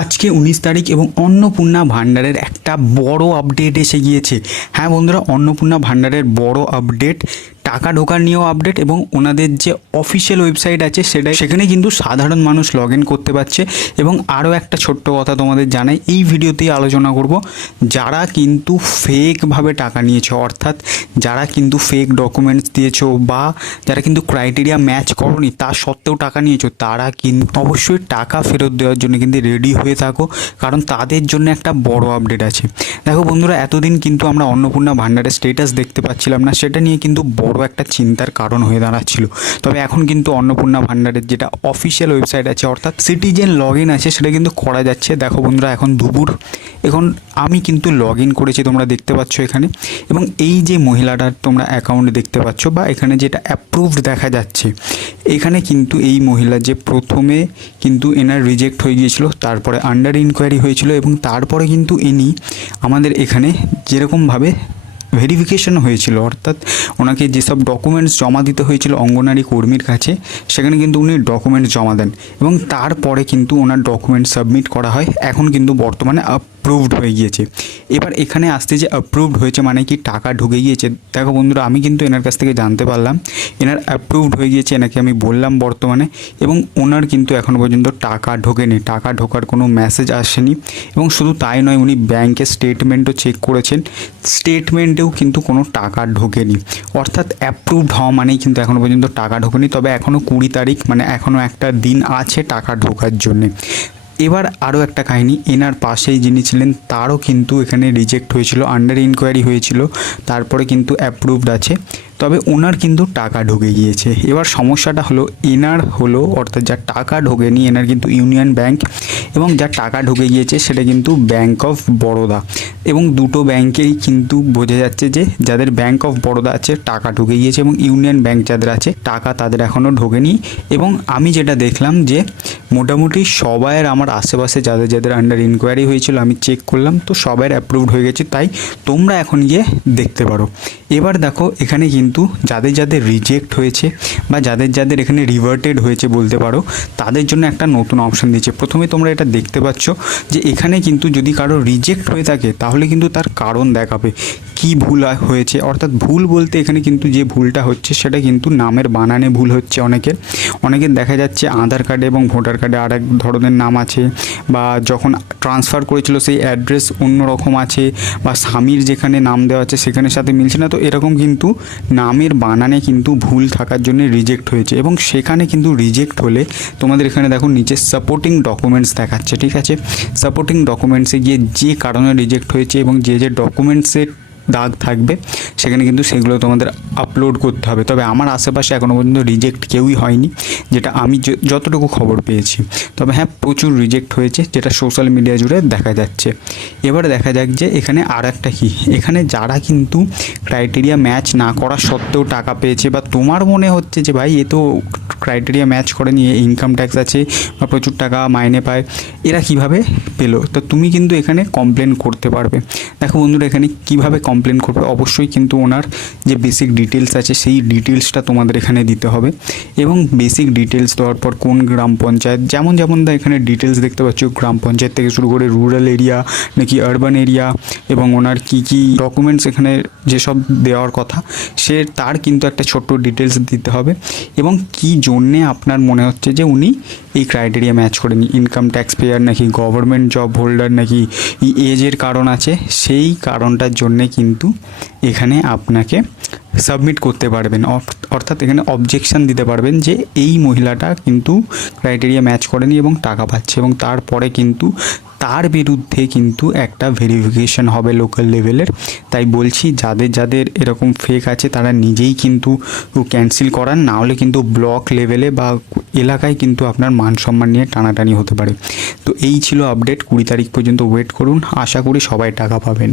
আজকে 19 তারিখ এবং অন্নপূর্ণা ভান্ডারের একটা বড় আপডেট এসে গিয়েছে। হ্যাঁ বন্ধুরা, অন্নপূর্ণা ভান্ডারের বড় আপডেট, টাকা ঢোকার নিয়েও আপডেট এবং ওনাদের যে অফিসিয়াল ওয়েবসাইট আছে সেখানে কিন্তু সাধারণ মানুষ লগ ইন করতে পারছে। এবং আরও একটা ছোট্ট কথা তোমাদের জানাই, এই ভিডিওতেই আলোচনা করব যারা কিন্তু ফেকভাবে টাকা নিয়েছো, অর্থাৎ যারা কিন্তু ফেক ডকুমেন্টস দিয়েছো বা যারা কিন্তু ক্রাইটেরিয়া ম্যাচ করনি তা সত্ত্বেও টাকা নিয়েছো, তারা কিন্তু অবশ্যই টাকা ফেরত দেওয়ার জন্য কিন্তু রেডি হয়ে থাকো, কারণ তাদের জন্য একটা বড় আপডেট আছে। দেখো বন্ধুরা, এতদিন কিন্তু আমরা অন্নপূর্ণা ভান্ডারের স্টেটাস দেখতে পাচ্ছিলাম না, সেটা নিয়ে কিন্তু বড় একটা চিন্তার কারণ হয়ে দাঁড়াচ্ছিল। তবে এখন কিন্তু অন্নপূর্ণা ভান্ডারের যেটা অফিসিয়াল ওয়েবসাইট আছে, অর্থাৎ সিটিজেন লগ ইন আছে, সেটা কিন্তু করা যাচ্ছে। দেখো বন্ধুরা, এখন দুপুর, এখন আমি কিন্তু লগ ইন করেছি, তোমরা দেখতে পাচ্ছ এখানে। এবং এই যে মহিলাটার তোমরা অ্যাকাউন্ট দেখতে পাচ্ছ বা এখানে যেটা অ্যাপ্রুভড দেখা যাচ্ছে, এখানে কিন্তু এই মহিলা যে প্রথমে কিন্তু এনার রিজেক্ট হয়ে গিয়েছিল, তারপরে আন্ডার ইনকোয়ারি হয়েছিল এবং তারপরে কিন্তু ইনি আমাদের এখানে যেরকমভাবে ভেরিফিকেশন হয়েছিল, অর্থাৎ ওনাকে যেসব ডকুমেন্টস জমা দিতে হয়েছিল অঙ্গনারী কর্মীর কাছে, সেখানে কিন্তু উনি ডকুমেন্টস জমা দেন এবং তারপরে কিন্তু ওনার ডকুমেন্টস সাবমিট করা হয়। এখন কিন্তু বর্তমানে অ্যাপ্রুভড হয়ে গিয়েছে। এবার এখানে আসতে যে অ্যাপ্রুভড হয়েছে মানে কি টাকা ঢুকে গিয়েছে। দেখো বন্ধুরা, আমি কিন্তু এনার কাছ থেকে জানতে পারলাম এনার অ্যাপ্রুভড হয়ে গিয়েছে, এনাকে আমি বললাম বর্তমানে, এবং ওনার কিন্তু এখনও পর্যন্ত টাকা ঢোকেনি, টাকা ঢোকার কোনো মেসেজ আসেনি। এবং শুধু তাই নয়, উনি ব্যাংকের স্টেটমেন্টও চেক করেছেন, স্টেটমেন্টেও কিন্তু কোনো টাকা ঢোকেনি। অর্থাৎ অ্যাপ্রুভড হওয়া মানেই কিন্তু এখনও পর্যন্ত টাকা ঢোকেনি। তবে এখনও 20 তারিখ, মানে এখনও একটা দিন আছে টাকা ঢোকার জন্যে। এবার আরও একটা কাহিনী, এনার পাশেই যিনি ছিলেন তারও কিন্তু এখানে রিজেক্ট হয়েছিল, আন্ডার ইনকোয়ারি হয়েছিল, তারপরে কিন্তু অ্যাপ্রুভড আছে, তবে ওনার কিন্তু টাকা ঢুকে গিয়েছে। এবার সমস্যাটা হলো এনার হলো, অর্থাৎ যার টাকা ঢোকেনি এনার কিন্তু ইউনিয়ন ব্যাংক, এবং যার টাকা ঢুকে গিয়েছে সেটা কিন্তু ব্যাংক অফ বরোদা। এবং দুটো ব্যাংকেই কিন্তু বোঝা যাচ্ছে যে যাদের ব্যাংক অফ বরোদা আছে টাকা ঢুকে গিয়েছে, এবং ইউনিয়ন ব্যাংক যাদের আছে টাকা তাদের এখনও ঢোকেনি। এবং আমি যেটা দেখলাম যে মোটামুটি সবাইয়ের, আমার আশেপাশে যাদের যাদের আন্ডার ইনকোয়ারি হয়েছিল আমি চেক করলাম, তো সবাইয়ের অ্যাপ্রুভড হয়ে গেছে, তাই তোমরা এখন গিয়ে দেখতে পারো। এবার দেখো এখানে কিন্তু যাদের যাদের রিজেক্ট হয়েছে বা যাদের যাদের এখানে রিভার্টেড হয়েছে বলতে পারো, তাদের জন্য একটা নতুন অপশান দিয়েছে। প্রথমে তোমরা এটা দেখতে পাচ্ছ যে এখানে কিন্তু যদি কারো রিজেক্ট হয়ে থাকে তাহলে কিন্তু তার কারণ দেখাবে কি ভুল হয়েছে। অর্থাৎ ভুল বলতে এখানে কিন্তু যে ভুলটা হচ্ছে সেটা কিন্তু নামের বানানে ভুল হচ্ছে অনেকের দেখা যাচ্ছে আধার কার্ডে এবং ভোটার কার্ডে আর এক ধরনের নাম আছে, বা যখন ট্রান্সফার করেছিল সেই অ্যাড্রেস অন্য রকম আছে, বা স্বামীর যেখানে নাম দেওয়া আছে সেখানের সাথে মিলছে না। তো এরকম কিন্তু নামের বানানে কিন্তু ভুল থাকার জন্য রিজেক্ট হয়েছে। এবং সেখানে কিন্তু রিজেক্ট হলে তোমাদের এখানে দেখো নিচে সাপোর্টিং ডকুমেন্টস দেখাচ্ছে, ঠিক আছে। সাপোর্টিং ডকুমেন্টসে গিয়ে যে কারণে রিজেক্ট হয়েছে এবং যে যে ডকুমেন্টসের দাগ থাকবে সেখানে কিন্তু সেগুলো তোমাদের আপলোড করতে হবে। তবে আমার আশেপাশে এখনও পর্যন্ত রিজেক্ট কেউই হয়নি, যেটা আমি যতটুকু খবর পেয়েছি। তবে হ্যাঁ, প্রচুর রিজেক্ট হয়েছে, যেটা সোশ্যাল মিডিয়া জুড়ে দেখা যাচ্ছে। এবার দেখা যাক যে এখানে আর একটা কী, এখানে যারা কিন্তু ক্রাইটেরিয়া ম্যাচ না করা সত্ত্বেও টাকা পেয়েছে, বা তোমার মনে হচ্ছে যে ভাই এ তো ক্রাইটেরিয়া ম্যাচ করেনি, ইনকাম ট্যাক্স আছে বা প্রচুর টাকা মাইনে পায়, এরা কিভাবে পেলো, তো তুমি কিন্তু এখানে কমপ্লেন করতে পারবে। দেখো বন্ধুরা, এখানে কিভাবে কমপ্লেন করবে, অবশ্যই কিন্তু ওনার যে বেসিক ডিটেলস আছে সেই ডিটেলসটা তোমাদের এখানে দিতে হবে। এবং বেসিক ডিটেলস দেওয়ার পর কোন গ্রাম পঞ্চায়েত, যেমন এখানে ডিটেলস দেখতে পাচ্ছ, গ্রাম পঞ্চায়েত থেকে শুরু করে রুরাল এরিয়া নাকি আরবান এরিয়া, এবং ওনার কি কি ডকুমেন্টস এখানে যেসব দেওয়ার কথা তার কিন্তু একটা ছোট্ট ডিটেলস দিতে হবে। এবং কি জন্যে আপনার মনে হচ্ছে যে উনি এই ক্রাইটেরিয়া ম্যাচ করেনি, ইনকাম ট্যাক্স পেয়ার নাকি গভর্নমেন্ট জব হোল্ডার নাকি এজের কারণ আছে, সেই কারণটার জন্যে কিন্তু এখানে আপনাকে সাবমিট করতে পারবেন। অর্থাৎ এখানে অবজেকশন দিতে পারবেন যে এই মহিলাটা কিন্তু ক্রাইটেরিয়া ম্যাচ করেনি এবং টাকা পাচ্ছে, এবং তারপরে কিন্তু তার বিরুদ্ধে কিন্তু একটা ভেরিফিকেশন হবে লোকাল লেভেলের। তাই বলছি যাদের যাদের এরকম ফেক আছে তারা নিজেই কিন্তু ক্যান্সেল করান, না হলে কিন্তু ব্লক লেভেলে বা এলাকায় কিন্তু আপনার মান সম্মান নিয়ে টানাটানি হতে পারে। তো এই ছিল আপডেট। 20 তারিখ পর্যন্ত ওয়েট করুন, আশা করি সবাই টাকা পাবেন।